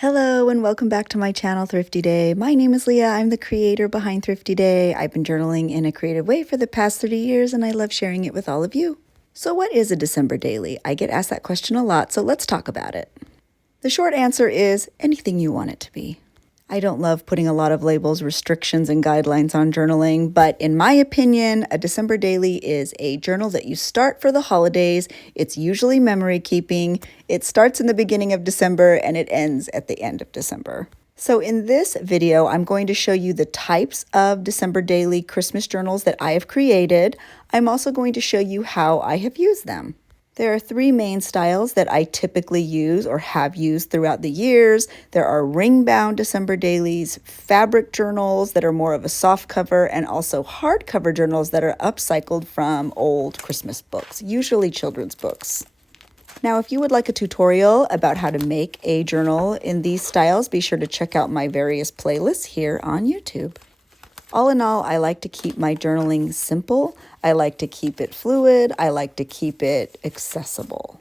Hello and welcome back to my channel, Thrifty Day. My name is Leah. I'm the creator behind Thrifty Day. I've been journaling in a creative way for the past 30 years and I love sharing it with all of you. So what is a December daily? I get asked that question a lot, so let's talk about it. The short answer is anything you want it to be. I don't love putting a lot of labels, restrictions, and guidelines on journaling, but in my opinion, a December daily is a journal that you start for the holidays. It's usually memory keeping. It starts in the beginning of December and it ends at the end of December. So in this video, I'm going to show you the types of December daily Christmas journals that I have created. I'm also going to show you how I have used them. There are three main styles that I typically use or have used throughout the years. There are ring-bound December dailies, fabric journals that are more of a soft cover, and also hardcover journals that are upcycled from old Christmas books, usually children's books. Now, if you would like a tutorial about how to make a journal in these styles, be sure to check out my various playlists here on YouTube. All in all, I like to keep my journaling simple. I like to keep it fluid. I like to keep it accessible.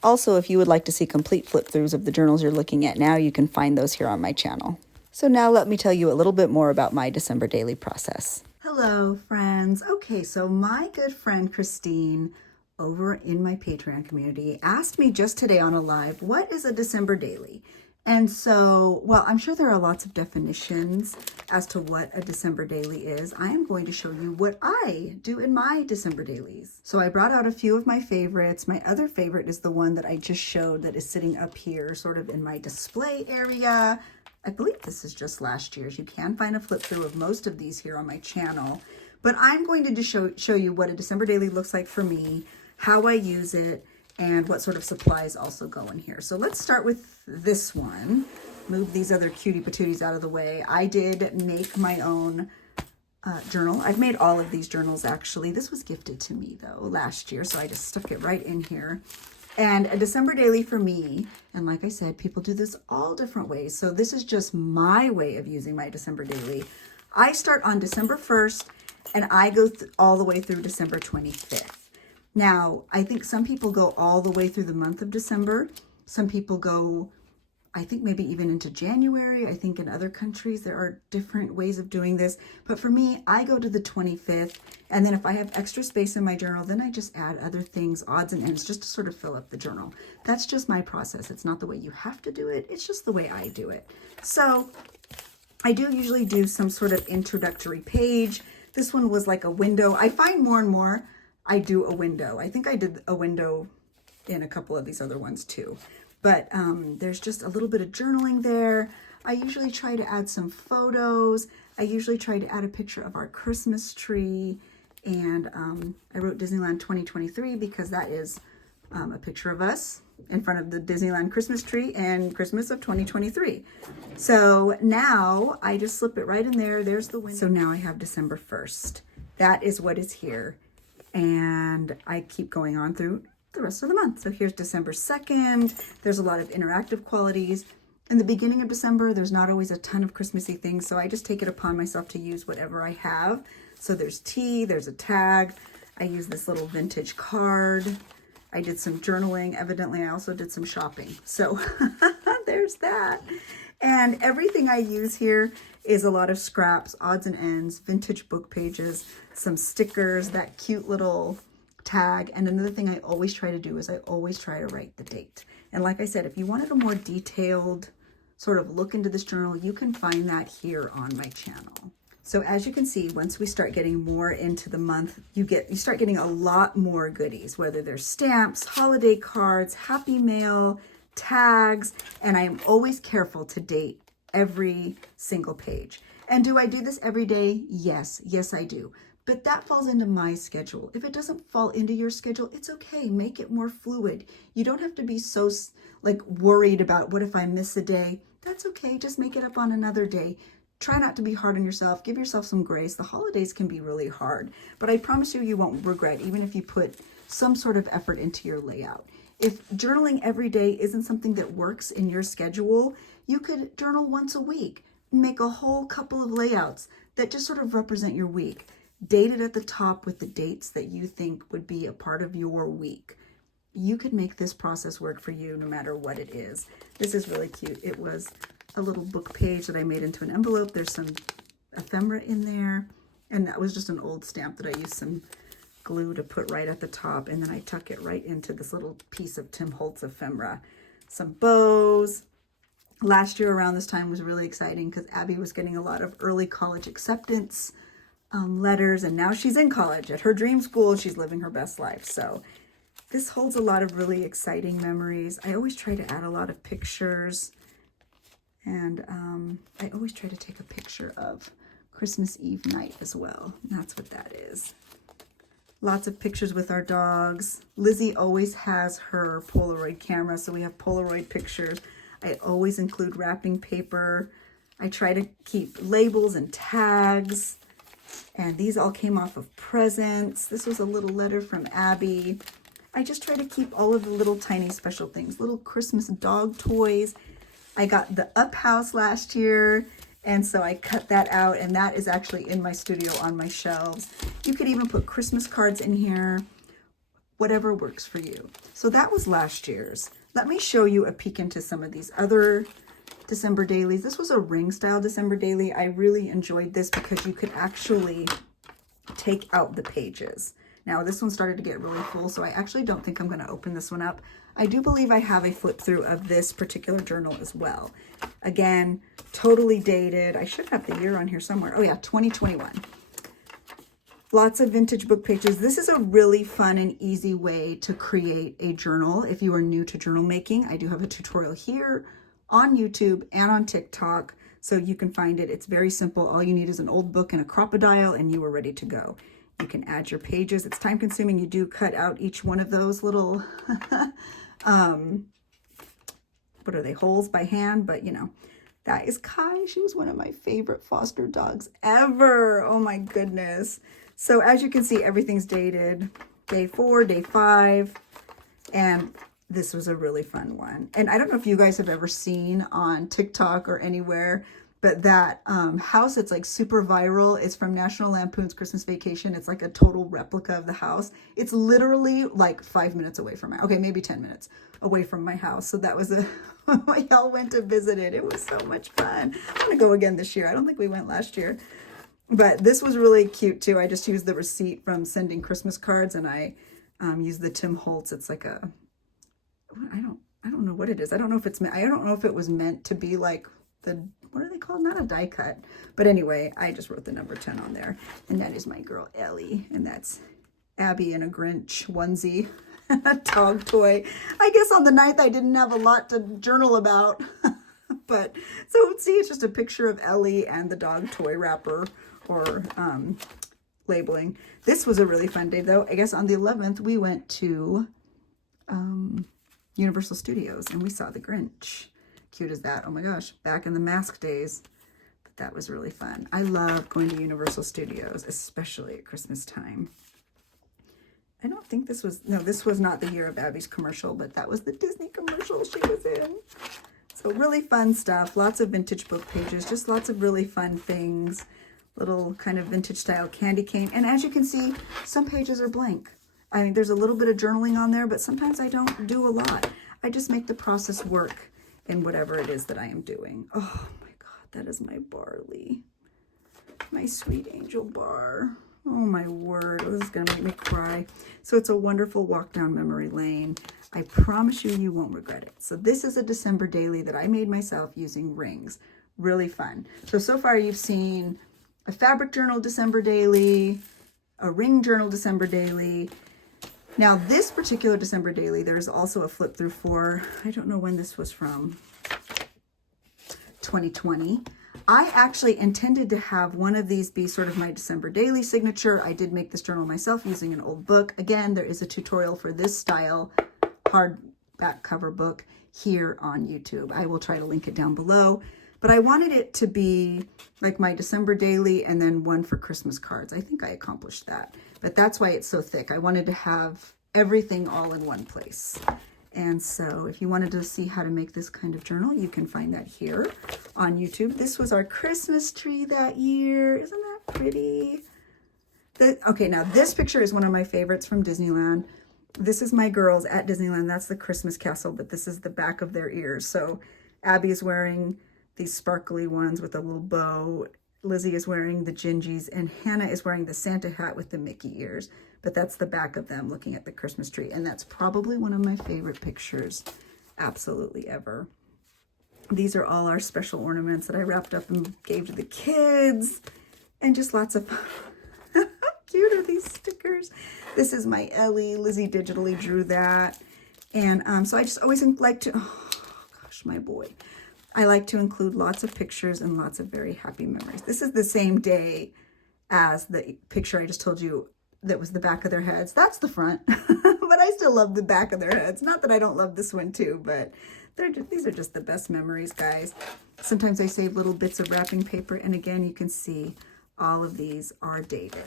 Also, if you would like to see complete flip-throughs of the journals you're looking at now, you can find those here on my channel. So now let me tell you a little bit more about my December daily process. Hello, friends. Okay, so my good friend Christine over in my Patreon community asked me just today on a live, what is a December daily? And so, well, I'm sure there are lots of definitions as to what a December daily is. I am going to show you what I do in my December dailies. So I brought out a few of my favorites. My other favorite is the one that I just showed that is sitting up here, sort of in my display area. I believe this is just last year's. You can find a flip through of most of these here on my channel. But I'm going to just show you what a December daily looks like for me, how I use it, and what sort of supplies also go in here. So let's start with this one. Move these other cutie patooties out of the way. I did make my own journal. I've made all of these journals actually. This was gifted to me though last year, so I just stuck it right in here. And a December daily for me, and like I said, people do this all different ways. So this is just my way of using my December daily. I start on December 1st and I go all the way through December 25th. Now, I think some people go all the way through the month of December. Some people go, I think maybe even into January. I think in other countries there are different ways of doing this. But for me, I go to the 25th. And then if I have extra space in my journal, then I just add other things, odds and ends, just to sort of fill up the journal. That's just my process. It's not the way you have to do it. It's just the way I do it. So I do usually do some sort of introductory page. This one was like a window. I find more and more I do a window. I think I did a window in a couple of these other ones too. But there's just a little bit of journaling there. I usually try to add some photos. I usually try to add a picture of our Christmas tree. And I wrote Disneyland 2023 because that is a picture of us in front of the Disneyland Christmas tree and Christmas of 2023. So now I just slip it right in there. There's the window. So now I have December 1st. That is what is here. And I keep going on through the rest of the month. So here's December 2nd. There's a lot of interactive qualities. In the beginning of December, there's not always a ton of Christmassy things, so I just take it upon myself to use whatever I have. So there's tea, there's a tag. I use this little vintage card. I did some journaling. Evidently, I also did some shopping. So there's that. And everything I use here is a lot of scraps, odds and ends, vintage book pages, some stickers, that cute little tag. And another thing I always try to do is I always try to write the date. And like I said, if you wanted a more detailed sort of look into this journal, you can find that here on my channel. So as you can see, once we start getting more into the month, you start getting a lot more goodies, whether they're stamps, holiday cards, happy mail, tags, and I am always careful to date every single page. And do I do this every day? Yes, I do. But that falls into my schedule. If it doesn't fall into your schedule, it's okay. Make it more fluid. You don't have to be so like worried about what if I miss a day. That's okay. Just make it up on another day. Try not to be hard on yourself. Give yourself some grace. The holidays can be really hard, but I promise you, you won't regret, even if you put some sort of effort into your layout. If journaling every day isn't something that works in your schedule, you could journal once a week. Make a whole couple of layouts that just sort of represent your week. Date it at the top with the dates that you think would be a part of your week. you could make this process work for you no matter what it is. This is really cute. It was a little book page that I made into an envelope. There's some ephemera in there, and that was just an old stamp that I used some glue to put right at the top, and then I tuck it right into this little piece of Tim Holtz ephemera. Some bows. Last year around this time was really exciting because Abby was getting a lot of early college acceptance letters, and now she's in college at her dream school. She's living her best life. So this holds a lot of really exciting memories. I always try to add a lot of pictures, and I always try to take a picture of Christmas Eve night as well. And that's what that is. Lots of pictures with our dogs. Lizzie always has her Polaroid camera, so we have Polaroid pictures. I always include wrapping paper. I try to keep labels and tags. And these all came off of presents. This was a little letter from Abby. I just try to keep all of the little tiny special things. Little Christmas dog toys. I got the Up House last year, and so I cut that out, and that is actually in my studio on my shelves. You could even put Christmas cards in here, whatever works for you. So that was last year's. Let me show you a peek into some of these other December dailies. This was a ring style December daily. I really enjoyed this because you could actually take out the pages. Now this one started to get really full, so I actually don't think I'm going to open this one up. I do believe I have a flip through of this particular journal as well. Again, totally dated. I should have the year on here somewhere. Oh yeah, 2021. Lots of vintage book pages. This is a really fun and easy way to create a journal. If you are new to journal making, I do have a tutorial here on YouTube and on TikTok, so you can find it. It's very simple. All you need is an old book and a crocodile, and you are ready to go. You can add your pages. It's time consuming. You do cut out each one of those little, what are they, holes by hand, but you know, that is Kai. She was one of my favorite foster dogs ever. Oh my goodness. So as you can see, everything's dated day 4, day 5, and this was a really fun one. And I don't know if you guys have ever seen on TikTok or anywhere, but that house that's like super viral is from National Lampoon's Christmas Vacation. It's like a total replica of the house. It's literally like 5 minutes away from okay, maybe 10 minutes away from my house. So that was when y'all went to visit it. It was so much fun. I'm gonna go again this year. I don't think we went last year. But this was really cute too. I just used the receipt from sending Christmas cards, and I used the Tim Holtz. It's like a, I don't know what it is. I don't know if it's, I don't know if it was meant to be like the, what are they called? Not a die cut. But anyway, I just wrote the number 10 on there. And that is my girl Ellie. And that's Abby in a Grinch onesie, a dog toy. I guess on the 9th I didn't have a lot to journal about. But so see, it's just a picture of Ellie and the dog toy wrapper or labeling. This was a really fun day though. I guess on the 11th we went to Universal Studios and we saw the Grinch. Cute as that. Oh my gosh, back in the mask days. But that was really fun. I love going to Universal Studios, especially at Christmas time. I don't think this was, no, this was not the year of Abby's commercial, but that was the Disney commercial she was in. So really fun stuff. Lots of vintage book pages, just lots of really fun things. Little kind of vintage style candy cane. And as you can see, some pages are blank. I mean, there's a little bit of journaling on there, but sometimes I don't do a lot. I just make the process work in whatever it is that I am doing. Oh my God, that is my Barley. My sweet angel bar. Oh my word, this is gonna make me cry. So it's a wonderful walk down memory lane. I promise you, you won't regret it. So this is a December daily that I made myself using rings. Really fun. So far you've seen a fabric journal December daily, a ring journal December daily. Now this particular December daily, there's also a flip through for, I don't know when this was from, 2020. I actually intended to have one of these be sort of my December daily signature. I did make this journal myself using an old book. Again, there is a tutorial for this style hardback cover book here on YouTube. I will try to link it down below. But I wanted it to be like my December daily and then one for Christmas cards. I think I accomplished that. But that's why it's so thick. I wanted to have everything all in one place. And so if you wanted to see how to make this kind of journal, you can find that here on YouTube. This was our Christmas tree that year. Isn't that pretty? Okay, now this picture is one of my favorites from Disneyland. This is my girls at Disneyland. That's the Christmas castle, but this is the back of their ears. So Abby is wearing these sparkly ones with a little bow. Lizzie is wearing the Gingies, and Hannah is wearing the Santa hat with the Mickey ears. But that's the back of them looking at the Christmas tree. And that's probably one of my favorite pictures absolutely ever. These are all our special ornaments that I wrapped up and gave to the kids. And just lots of, how cute are these stickers? This is my Ellie. Lizzie digitally drew that. And so I just always like to, oh gosh, my boy. I like to include lots of pictures and lots of very happy memories. This is the same day as the picture I just told you that was the back of their heads. That's the front, but I still love the back of their heads. Not that I don't love this one too, but these are just the best memories, guys. Sometimes I save little bits of wrapping paper, and again, you can see all of these are dated.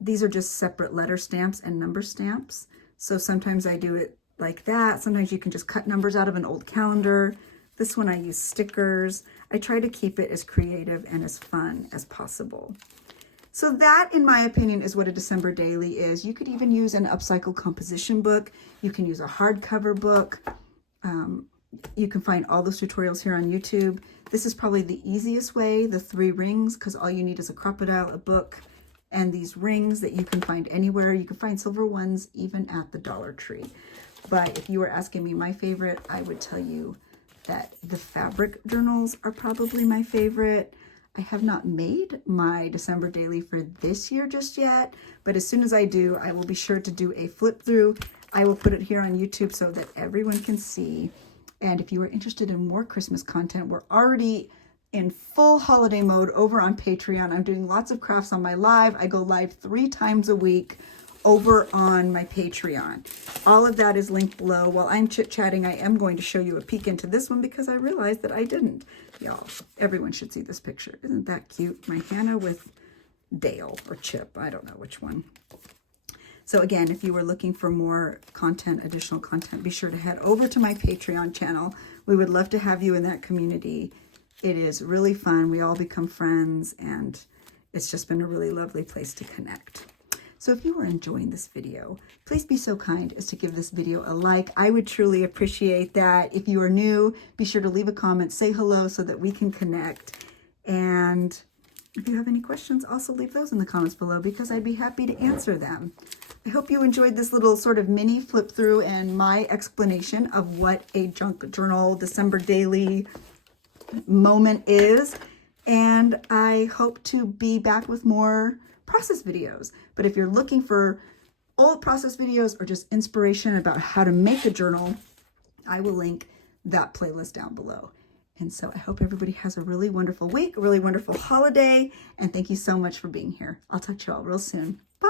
These are just separate letter stamps and number stamps. So sometimes I do it like that. Sometimes you can just cut numbers out of an old calendar. This one I use stickers. I try to keep it as creative and as fun as possible. So that, in my opinion, is what a December daily is. You could even use an upcycled composition book. You can use a hardcover book. You can find all those tutorials here on YouTube. This is probably the easiest way, the 3 rings, because all you need is a crocodile, a book, and these rings that you can find anywhere. You can find silver ones even at the Dollar Tree. But if you were asking me my favorite, I would tell you that the fabric journals are probably my favorite. I have not made my December daily for this year just yet, but as soon as I do, I will be sure to do a flip through. I will put it here on YouTube so that everyone can see. And if you are interested in more Christmas content, we're already in full holiday mode over on Patreon. I'm doing lots of crafts on my live. I go live 3 times a week over on my Patreon. All of that is linked below. While I'm chit-chatting, I am going to show you a peek into this one because I realized that I didn't. Y'all, everyone should see this picture. Isn't that cute? My Hannah with Dale or Chip. I don't know which one. So again, if you were looking for more content, additional content, be sure to head over to my Patreon channel. We would love to have you in that community. It is really fun. We all become friends, and it's just been a really lovely place to connect. So if you are enjoying this video, please be so kind as to give this video a like. I would truly appreciate that. If you are new, be sure to leave a comment, say hello so that we can connect. And if you have any questions, also leave those in the comments below because I'd be happy to answer them. I hope you enjoyed this little sort of mini flip through and my explanation of what a junk journal December daily moment is. And I hope to be back with more process videos. But if you're looking for old process videos or just inspiration about how to make a journal, I will link that playlist down below. And so I hope everybody has a really wonderful week, a really wonderful holiday, and thank you so much for being here. I'll talk to you all real soon. Bye.